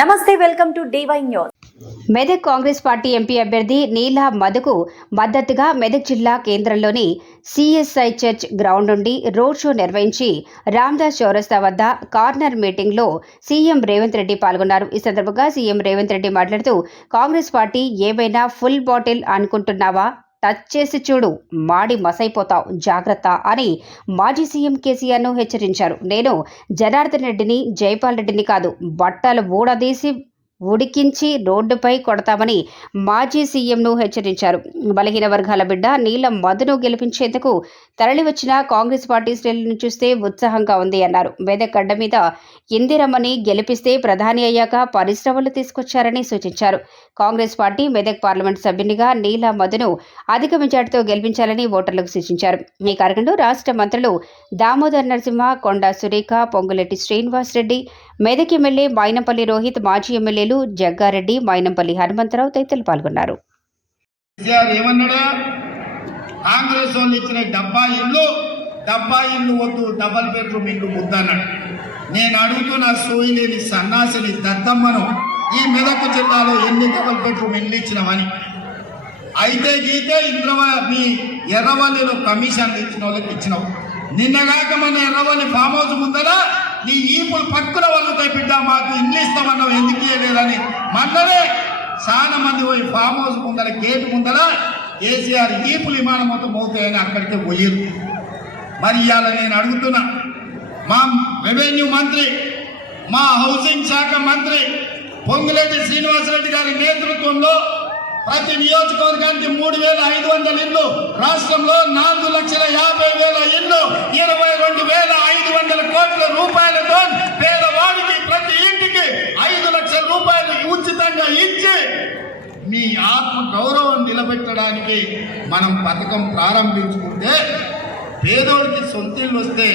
నమస్తే welcome to DY news. Medak Congress party MP అభ్యర్థి నీలా మధుకు మద్దతుగా మెదక్ జిల్లా కేంద్రంలోని సిఎస్ఐ చర్చ్ గ్రౌండ్ నుండి రోడ్ షో నిర్వహించి రామ్దాస్ చౌరస్తా వద్ద కార్నర్ మీటింగ్లో సీఎం రేవంత్ రెడ్డి పాల్గొన్నారు. ఈ సందర్భంగా సీఎం రేవంత్ రెడ్డి మాట్లాడుతూ కాంగ్రెస్ పార్టీ ఏవైనా ఫుల్ బాటిల్ అనుకుంటున్నావా? టచ్ చేసి చూడు మాడి మసైపోతావు. జాగ్రత్త అని మాజీ సీఎం కేసీఆర్ను హెచ్చరించారు. నేను జనార్దన్ రెడ్డిని జైపాల్ రెడ్డిని కాదు బట్టలు ఊడదీసి ఉడికించి రోడ్డుపై కొడతామని మాజీ సీఎంను హెచ్చరించారు. బలహీన వర్గాల బిడ్డ నీలం మధును గెలిపించేందుకు తరలివచ్చిన కాంగ్రెస్ పార్టీ శ్రేణులను చూస్తే ఉత్సాహంగా ఉంది అన్నారు. మెదక్ మీద ఇందిరమ్మని గెలిపిస్తే ప్రధాని అయ్యాక పరిశ్రమలు తీసుకొచ్చారని సూచించారు. కాంగ్రెస్ పార్టీ మెదక్ పార్లమెంట్ సభ్యునిగా నీల మధును అధిక మెజార్టీతో గెలిపించాలని ఓటర్లకు సూచించారు. ఈ కార్యక్రమంలో రాష్ట్ర మంత్రులు దామోదర్ నరసింహ కొండా సురేఖ పొంగులెట్టి శ్రీనివాస్ రెడ్డి మెదక్ ఎమ్మెల్యే మైనంపల్లి రోహిత్ మాజీ ఎమ్మెల్యేలు జగ్గారెడ్డి మైనంపల్లి హనుమంతరావు తదితరులు పాల్గొన్నారు. కాంగ్రెస్ వాళ్ళు ఇచ్చిన డబ్బా ఇల్లు డబ్బా ఇల్లు వద్దు డబల్ బెడ్రూమ్ ఇల్లు వద్దన్నాడు. నేను అడుగుతున్న సోయిలేని సన్నాసిని దత్తమ్మను ఈ మెదక్ జిల్లాలో ఎన్ని డబల్ బెడ్రూమ్ ఇల్లు ఇచ్చినామని. అయితే గీతే ఇంద్రవ మీ ఎర్రవల్లిలో కమిషన్ ఇచ్చిన వాళ్ళకి ఇచ్చినావు నిన్నగాక మన ఎర్రవల్లి ఫామ్ హౌస్ ముందరా నీ ఈపులు పక్కన వాళ్ళతో బిడ్డ మాకు ఇంగ్లీష్తో ఇస్తామన్నావు ఎందుకు చేయలేదని మొన్ననే చాలా మంది పోయి ఫామ్ హౌస్ ముందర గేట్ ముందర కేసీఆర్ ఈపులు విమానం మొత్తం మోతాయని అక్కడికి పోయారు మరి ఇవాళ నేను అడుగుతున్నా మా రెవెన్యూ మంత్రి మా హౌసింగ్ శాఖ మంత్రి పొంగులేటి శ్రీనివాసరెడ్డి గారి నేతృత్వంలో ప్రతి నియోజకవర్గానికి మూడు వేల ఐదు వందల ఇళ్ళు రాష్ట్రంలో నాలుగు లక్షల యాభై వేల ఇళ్ళు ఇరవై రెండు వేల ఐదు వందల కోట్ల రూపాయలతో పేదవాడికి ప్రతి ఇంటికి ఐదు లక్షల రూపాయలు ఉచితంగా ఇచ్చి మీ ఆత్మ గౌరవం నిలబెట్టడానికి మనం పథకం ప్రారంభించుకుంటే పేదోడికి సొంత ఇల్లు వస్తే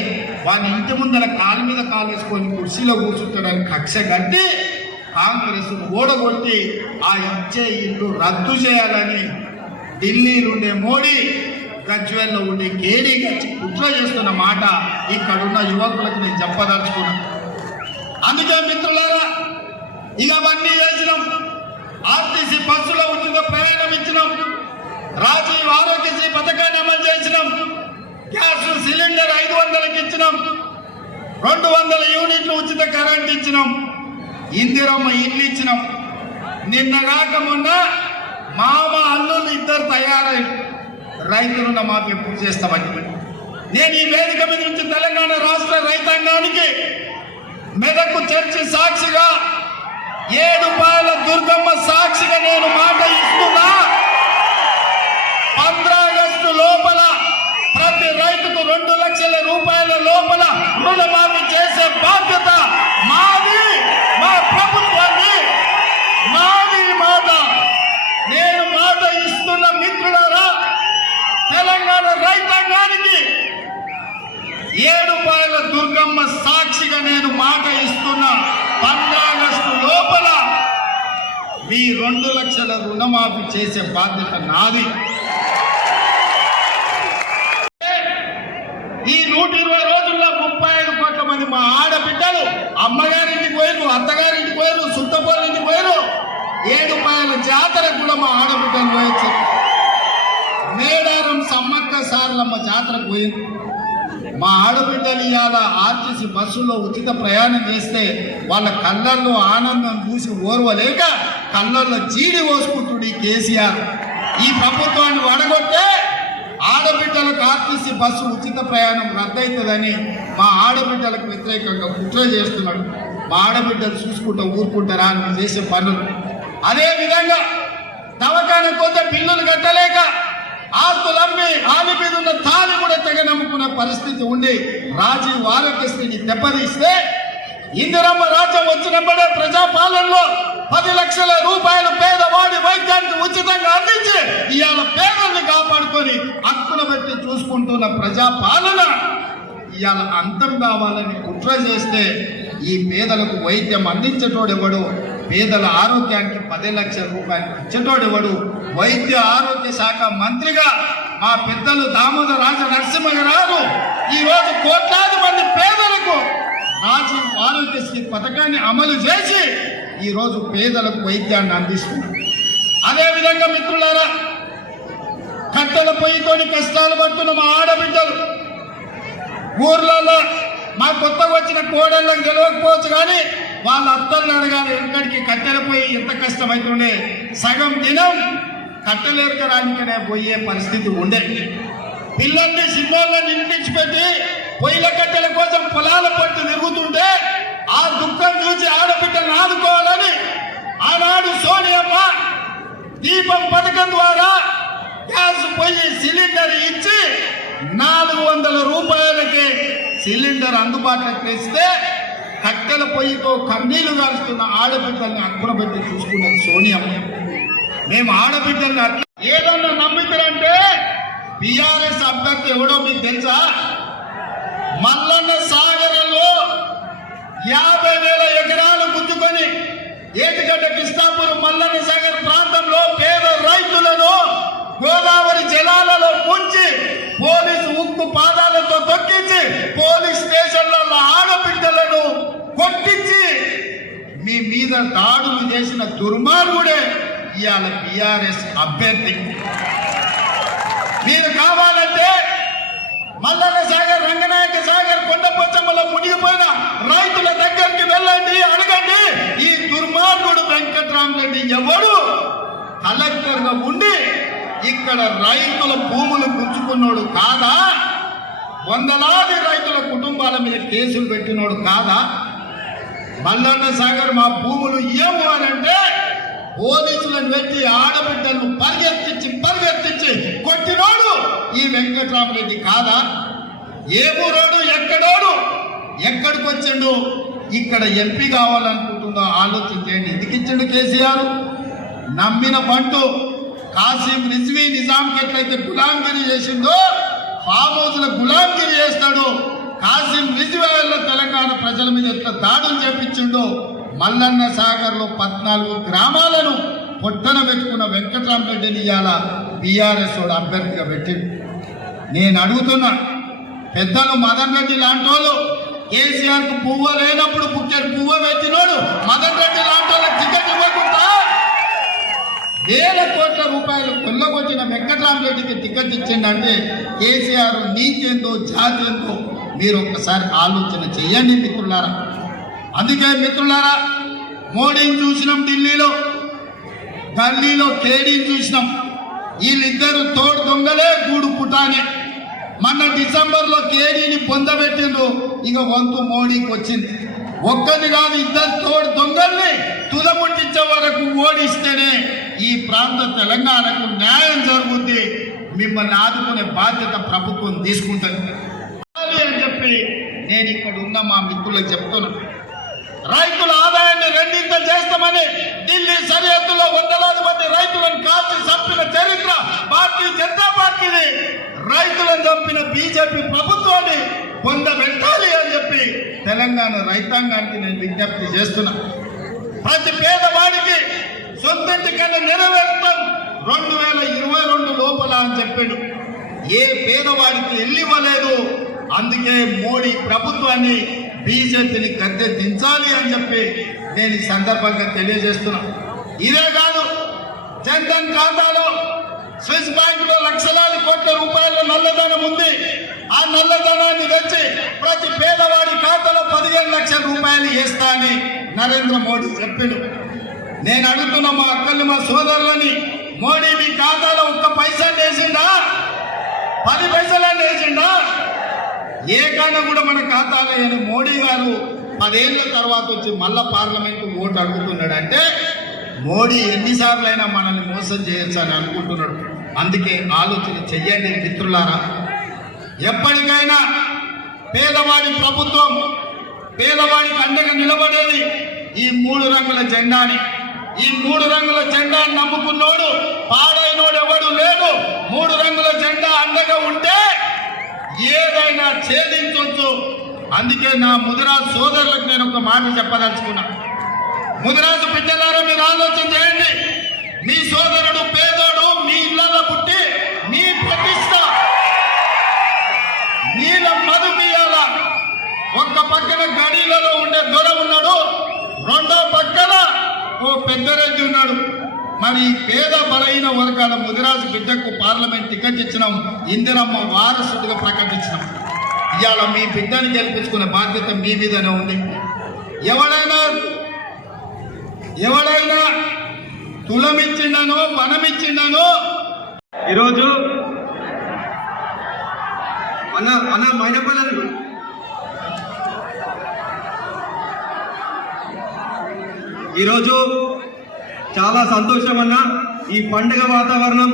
వాని ఇంటి ముందర కాలు మీద కాలు వేసుకొని కుర్చీలో కూర్చుంటాడని కక్ష కట్టి కాంగ్రెస్ ఓడగొట్టి ఆ ఇచ్చే ఇల్లు రద్దు చేయాలని ఢిల్లీలో ఉండే మోడీ గజ్వేల్లో ఉండే కేడీ గచ్చి కుట్ర చేస్తున్న మాట ఇక్కడున్న యువకులకు నేను చెప్పదలుచుకున్నా. అందుకే మిత్రులారా ఇక అవన్నీ చేసినాం. ఆర్టీసీ బస్సులో ఉచిత ప్రయాణం ఇచ్చినాం. రాజీవ్ ఆరోగ్యశ్రీ పథకాన్ని అమలు చేసినాం. గ్యాస్ సిలిండర్ ఐదు వందలకి ఇచ్చినాం. రెండు వందల యూనిట్లు ఉచిత కరెంట్ ఇచ్చినాం. ఇందిరమ్మ ఇల్లు ఇచ్చినాం. నిన్న మొన్న మామ అల్లుళ్ళు ఇద్దరు తయారై రైతులున్న మాకు ఎప్పుడు చేస్తామని నేను ఈ వేదిక మీద నుంచి తెలంగాణ రాష్ట్ర రైతాంగానికి మెదకు చర్చి సాక్షిగా ఏడు పాయల దుర్గమ్మ సాక్షిగా నేను మాట ఇస్తున్నా పంద్రాగస్టు లోపల ప్రతి రైతుకు రెండు లక్షల రూపాయల లోపల రుణమాఫీ చేసే బాధ్యత మాది మా ప్రభుత్వాన్ని మాది మాట నేను మాట ఇస్తున్న మిత్రులారా తెలంగాణ రైతాంగానికి ఏడుపాయల దుర్గమ్మ సాక్షిగా నేను మాట ఇస్తున్నా. పంద్రాగస్టు లోపల మీ రెండు లక్షల రుణమాఫీ చేసే బాధ్యత నాది. ఈ నూట ఇరవై రోజుల్లో ముప్పై ఐదు కోట్ల మంది మా ఆడబిడ్డలు అమ్మగారింటికి పోయారు అత్తగారింటికి పోయారు సుత్తపోరింటికి పోయారు ఏడు పాయల జాతరకు కూడా మా ఆడబిడ్డలు పోయొచ్చు మేడారం సమ్మక్క సార్లమ్మ జాతరకు పోయింది మా ఆడబిడ్డలు ఇవాళ ఆర్టీసీ బస్సులో ఉచిత ప్రయాణం చేస్తే వాళ్ళ కళ్ళల్లో ఆనందం చూసి ఓర్వలేక కళ్ళల్లో చీడి పోసుకుంటుడు ఈ కేసీఆర్. ఈ ప్రభుత్వాన్ని వడగొట్టే ఆడబిడ్డలకు ఆర్టీసీ బస్సు ఉచిత ప్రయాణం రద్దవుతుందని మా ఆడబిడ్డలకు వ్యతిరేకంగా కుట్ర చేస్తున్నాడు. మా ఆడబిడ్డలు చూసుకుంటా ఊరుకుంటారా అని చేసే పనులు. అదేవిధంగా దవాఖాన కొంత బిల్లులు కట్టలేక ఆస్తులు అమ్మి ఆమె మీద ఉన్న తాళి కూడా తెగ నమ్ముకునే పరిస్థితి ఉండి రాజీవ్ ఆరోగ్యశ్రీని దెబ్బతీస్తే ఇందిరమ్మ రాజ్యం వచ్చినప్పుడే ప్రజాపాలనలో పది లక్షల రూపాయలు పేదవాడి వైద్యానికి ఉచితంగా అందించి ఇవాళ పేదల్ని కాపాడుకొని హక్కున పెట్టి చూసుకుంటున్న ప్రజాపాలన ఇవాళ అంతం కావాలని కుట్ర చేస్తే ఈ పేదలకు వైద్యం అందించేటోడెవడు? పేదల ఆరోగ్యానికి పది లక్షల రూపాయలు ఇచ్చేటోడెవడు? వైద్య ఆరోగ్య శాఖ మంత్రిగా మా పెద్దలు దామోదర రాజ నరసింహ గారు ఈ రోజు కోట్లాది మంది పేదలకు రాజీవ్ ఆరోగ్యశ్రీ పథకాన్ని అమలు చేసి ఈరోజు పేదలకు వైద్యాన్ని అందిస్తున్నారు. అదేవిధంగా మిత్రులారా కట్టెల పొయ్యితోని కష్టాలు పడుతున్న మా ఆడబిడ్డలు ఊర్లలో మా కొత్తగా వచ్చిన కోడళ్ళకి తెలియకపోవచ్చు కానీ వాళ్ళ అత్తల్ని అడగాలి ఎక్కడికి కట్టెలు పోయి ఎంత కష్టమవుతుండే సగం దినం కట్టెలు పోయే పరిస్థితి ఉండే. పిల్లల్ని సినిమాలను ఇంటించి పెట్టి పొయ్యిల కట్టెల కోసం పొలాల పట్టు తిరుగుతుంటే ఆ దుఃఖం చూసి ఆడబిడ్డను ఆదుకోవాలని ఆనాడు సోనియమ్మ దీపం పథకం ద్వారా గ్యాస్ పొయ్యి సిలిండర్ ఇచ్చి నాలుగు వందల రూపాయలకి సిలిండర్ అందుబాటులోకి తెస్తే కట్టెల పొయ్యితో కన్నీళ్ళు కారుస్తున్న ఆడబిడ్డల్ని అక్కున పెట్టి చూసుకున్నది సోనియమ్మ మేము ఆడబిడ్డల్ని అట్లా ఏదన్నా నమ్మితారంటే బిఆర్ఎస్ అభ్యర్థి ఎవడో మీకు తెలుసా? మల్లన్న సాగరంలో యాభై వేల ఎకరాలు గుద్దుకొని ఏటిగడ్డ కృష్ణాపురం మల్లన్న సాగర్ ప్రాంతంలో పేద రైతులను గోదావరి జలాలలో ముంచి పోలీసు ఉక్కు పాదాలతో తొక్కించి పోలీస్ స్టేషన్లలో ఆడబిడ్డలను కొట్టించి మీ మీద దాడులు చేసిన దుర్మార్గుడే ఇవాళ బీఆర్ఎస్ అభ్యర్థి. మీరు కావాలంటే మల్లన్న సాగర్ రంగనాయక సాగర్ కొండపచ్చమ్మలో మునిగిపోయిన రైతుల దగ్గరికి వెళ్ళండి అడగండి. ఈ దుర్మార్గుడు వెంకట్రామరెడ్డి ఎవడు? కలెక్టర్గా ఉండి ఇక్కడ రైతుల భూములు గుంజుకున్నోడు కాదా? వందలాది రైతుల కుటుంబాల మీద కేసులు పెట్టినోడు కాదా? మల్లన్న సాగర్ మా భూములు ఏము అని అంటే పోలీసులను పెట్టి ఆడబిడ్డలను పరిగెత్తించి పరిగెత్తించి కొట్టినోడు ఈ వెంకట్రామరెడ్డి కాదా? ఏ ఊరోడు ఎక్కడోడు? ఎక్కడికి వచ్చిండు? ఇక్కడ ఎంపీ కావాలనుకుంటుందో ఆలోచించేయండి. ఎందుకు ఇచ్చిండు కేసీఆర్? నమ్మిన పంటు. కాసిం రిజ్వీ నిజాంకి ఎట్లయితే గులాంగిరి చేసిందో ఆ రోజున గులాంగిరి చేస్తాడు కాసిం రిజ్వాల తెలంగాణ ప్రజల మీద ఎట్లా దాడులు చేపించిండో మల్లన్న సాగర్లో పద్నాలుగు గ్రామాలను పొట్టన పెట్టుకున్న వెంకటరామరెడ్డిని ఇవాళ బీఆర్ఎస్ వాడు అభ్యర్థిగా పెట్టిండు. నేను అడుగుతున్నా పెద్దలు మదన్ రెడ్డి లాంటి వాళ్ళు కేసీఆర్కు పువ్వ లేనప్పుడు పుట్టాడు పువ్వ పెట్టినోడు మదన్ రెడ్డి లాంటి వాళ్ళకి టికెట్ ఇవ్వకుండా వేల కోట్ల రూపాయలు కొల్లగొచ్చిన వెంకటరామరెడ్డికి టికెట్ ఇచ్చిండంటే కేసీఆర్ నీకేందో జాతి ఏందో మీరు ఒక్కసారి ఆలోచన చేయండి మిత్రులారా. అందుకే మిత్రులారా మోడీని చూసినాం ఢిల్లీలో ఢిల్లీలో కేడీని చూసినాం. వీళ్ళిద్దరు తోడు దొంగలే గూడు పుటానే. మొన్న డిసెంబర్లో కేడీని పొందబెట్టిండ్రు ఇక వంతు మోడీకి వచ్చింది. ఒక్కది కాదు ఇద్దరు తోడు దొంగల్ని తుదముట్టించే వరకు ఓడిస్తేనే ఈ ప్రాంత తెలంగాణకు న్యాయం జరుగుద్ది మిమ్మల్ని ఆదుకునే బాధ్యత ప్రభుత్వం తీసుకుంటుంది. అని చెప్పి నేను ఇక్కడ ఉన్న మా మిత్రులకు చెప్తున్నాను రైతుల ఆదాయాన్ని రెండింతలు చేస్తామని ఢిల్లీ సరిహద్దులో వందలాది మంది రైతులను కాల్చి చంపిన చరిత్ర భారతీయ జనతా పార్టీని రైతులను చంపిన బీజేపీ ప్రభుత్వాన్ని పొందబెట్టాలి అని చెప్పి తెలంగాణ రైతాంగానికి నేను విజ్ఞప్తి చేస్తున్నా. ప్రతి పేదవాడికి సొంతింటి కన్నా నెరవేర్తాం. రెండు వేల ఇరవై రెండు లోపల అని చెప్పాడు. ఏ పేదవాడికి వెళ్ళివ్వలేదు అందుకే మోడీ ప్రభుత్వాన్ని బీజేపీని గద్దె దించాలి అని చెప్పి నేను ఈ సందర్భంగా తెలియజేస్తున్నా. ఇదే కాదు జన్ధన్ ఖాతాలో స్విస్ బ్యాంక్లో లక్షలాది కోట్ల రూపాయల నల్లధనం ఉంది. ఆ నల్లధనాన్ని తెచ్చి ప్రతి పేదవాడి ఖాతాలో పదిహేను లక్షల రూపాయలు వేస్తా అని నరేంద్ర మోడీ చెప్పాడు. నేను అడుగుతున్న మా అక్కలు మా సోదరులని మోడీ మీ ఖాతాలో ఒక్క పైసా వేసిందా పది పైసలు వేసిందా ఏ కూడా మన ఖాతాలో అని మోడీ గారు పదేళ్ళ తర్వాత వచ్చి మళ్ళా పార్లమెంట్ ఓటు అడుగుతున్నాడు అంటే మోడీ ఎన్నిసార్లైనా మనల్ని మోసం చేయొచ్చు అని అనుకుంటున్నాడు. అందుకే ఆలోచన చెయ్యండి మిత్రులారా. ఎప్పటికైనా పేదవాడి ప్రభుత్వం పేదవాడికి అండగా నిలబడేది ఈ మూడు రంగుల జెండాని ఈ మూడు రంగుల జెండా నమ్ముకున్నోడు పాడైనోడు ఎవడు లేడు. మూడు రంగుల జెండా అండగా ఉంటే ఏదైనా ఛేదించవచ్చు అందుకే నా ముదిరాజు సోదరులకు నేను ఒక మాట చెప్పదలుచుకున్నా. ముదిరాజు బిడ్డలారా మీరు ఆలోచన చేయండి. మీ సోదరుడు పేదోడు మీ ఇళ్ళలో పుట్టి మీ ప్రతిష్ట నీల మధుమీయాల. ఒక్క పక్కన గడిలలో ఉండే దొర ఉన్నాడు రెండో పెద్దరెడ్డి ఉన్నాడు. మరి పేద బలైన వర్గాల ముదిరాజు బిడ్డకు పార్లమెంట్ టికెట్ ఇచ్చినాం. ఇందిరమ్మ వారసుడిగా ప్రకటించినాం. ఇవాళ మీ బిడ్డని గెలిపించుకునే బాధ్యత మీ మీదనే ఉంది. ఎవడైనా ఎవడైనా తులమిచ్చిండనో వనమిచ్చిండనో ఈరోజు అన్న అన్న మైనపల్లి. ఈరోజు చాలా సంతోషం అన్న. ఈ పండుగ వాతావరణం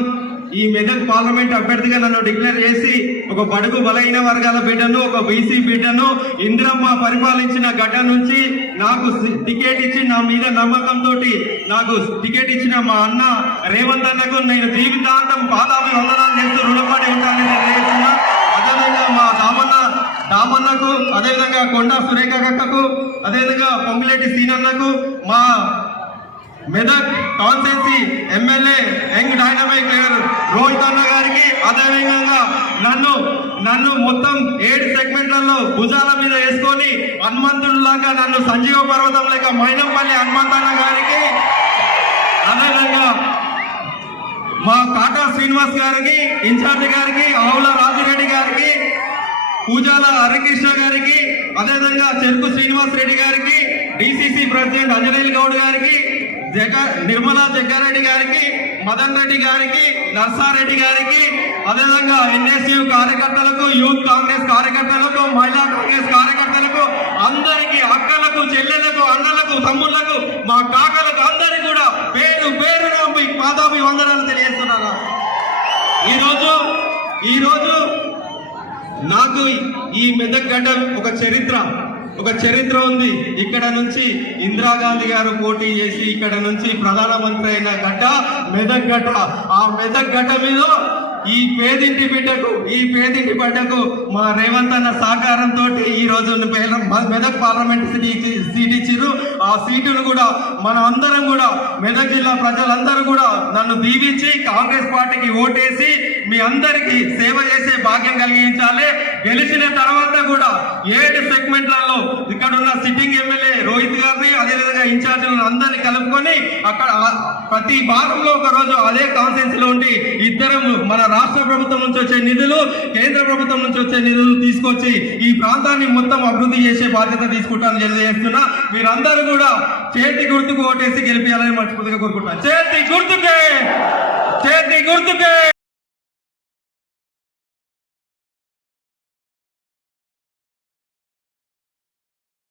ఈ మెదక్ పార్లమెంట్ అభ్యర్థిగా నన్ను డిక్లేర్ చేసి ఒక బడుగు బలైన వర్గాల బిడ్డను ఒక బీసీ బిడ్డను ఇందిరమ్మ పరిపాలించిన గడ్డ నుంచి నాకు టికెట్ ఇచ్చి నా మీద నమ్మకంతో నాకు టికెట్ ఇచ్చిన మా అన్న రేవంత్ అన్నకు నేను జీవితాంతం పాదాభి వందనాలు చేస్తూ రుణపడి ఉంటానని తెలియజేస్తున్నా. అదేవిధంగా మా దామన్న దామన్నకు అదేవిధంగా కొండా సురేఖ కక్కకు అదేవిధంగా పొంగిలేటి సీనన్నకు మా Medak constituency MLA young dynamic leader Rohit అన్న గారికి అదేవిధంగా నన్ను నన్ను మొత్తం ఏడు సెగ్మెంట్లలో భుజాల మీద వేసుకొని హనుమంతుడిలాగా నన్ను సంజీవ పర్వతం లేక మైనంపల్లి హనుమంతన్న గారికి అదేవిధంగా మా కాటా శ్రీనివాస్ గారికి ఇన్ఛార్జ్ గారికి ఆవుల రాజురెడ్డి గారికి పూజాల హరికృష్ణ గారికి అదేవిధంగా చెరుకు శ్రీనివాస్ రెడ్డి గారికి డిసిసి ప్రెసిడెంట్ అంజనేయులు గౌడ్ గారికి జగ నిర్మలా జగ్గారెడ్డి గారికి మదన్ రెడ్డి గారికి నర్సారెడ్డి గారికి అదేవిధంగా ఎన్ఎస్యు కార్యకర్తలకు యూత్ కాంగ్రెస్ కార్యకర్తలకు మహిళా కాంగ్రెస్ కార్యకర్తలకు అందరికి అక్కలకు చెల్లెలకు అన్నలకు తమ్ముళ్ళకు మా కాకలకు అందరికి కూడా పేరు పేరున మీ పాదాభి వందనాలు తెలియజేస్తున్నాను. ఈరోజు ఈరోజు నాకు ఈ మెదక్ గడ్డ ఒక చరిత్ర. ఒక చరిత్ర ఉంది. ఇక్కడ నుంచి ఇందిరాగాంధీ గారు పోటీ చేసి ఇక్కడ నుంచి ప్రధానమంత్రి అయిన గడ్డ మెదక్ గడ్డ ఆ మెదక్ గడ్డ మీద ఈ పేదింటి బిడ్డకు ఈ పేదింటి బిడ్డకు మా రేవంత్ అన్న సహకారంతో ఈ రోజు పేద- మెదక్ పార్లమెంట్ సీట్ సీట్ ఇచ్చిర్రు. ఆ సీటును కూడా మన అందరం కూడా మెదక్ జిల్లా ప్రజలందరూ కూడా నన్ను దీవించి కాంగ్రెస్ పార్టీకి ఓటేసి మీ అందరికీ సేవ చేసే భాగ్యం కలిగించాలి. గెలిచిన తర్వాత కూడా ఏడు సెగ్మెంట్లలో ఇక్కడ ఉన్న సిట్టింగ్ ఎమ్మెల్యే రోహిత్ గారిని అదేవిధంగా ఇన్ఛార్జీలను అందరినీ కలుపుకొని అక్కడ ప్రతి భాగంలో ఒక రోజు అదే కాన్సెన్స్లో ఉండి ఇద్దరం మన రాష్ట్ర ప్రభుత్వం నుంచి వచ్చే నిధులు కేంద్ర ప్రభుత్వం నుంచి వచ్చే నిధులు తీసుకొచ్చి ఈ ప్రాంతాన్ని మొత్తం అభివృద్ధి చేసే బాధ్యత తీసుకుంటానని తెలియజేస్తున్నా. మీరందరూ కూడా చేతి గుర్తుకు ఓటేసి గెలిపించాలని మనస్ఫూర్తిగా కోరుకుంటున్నాను చేతి గుర్తుకే! చేతి గుర్తుకే!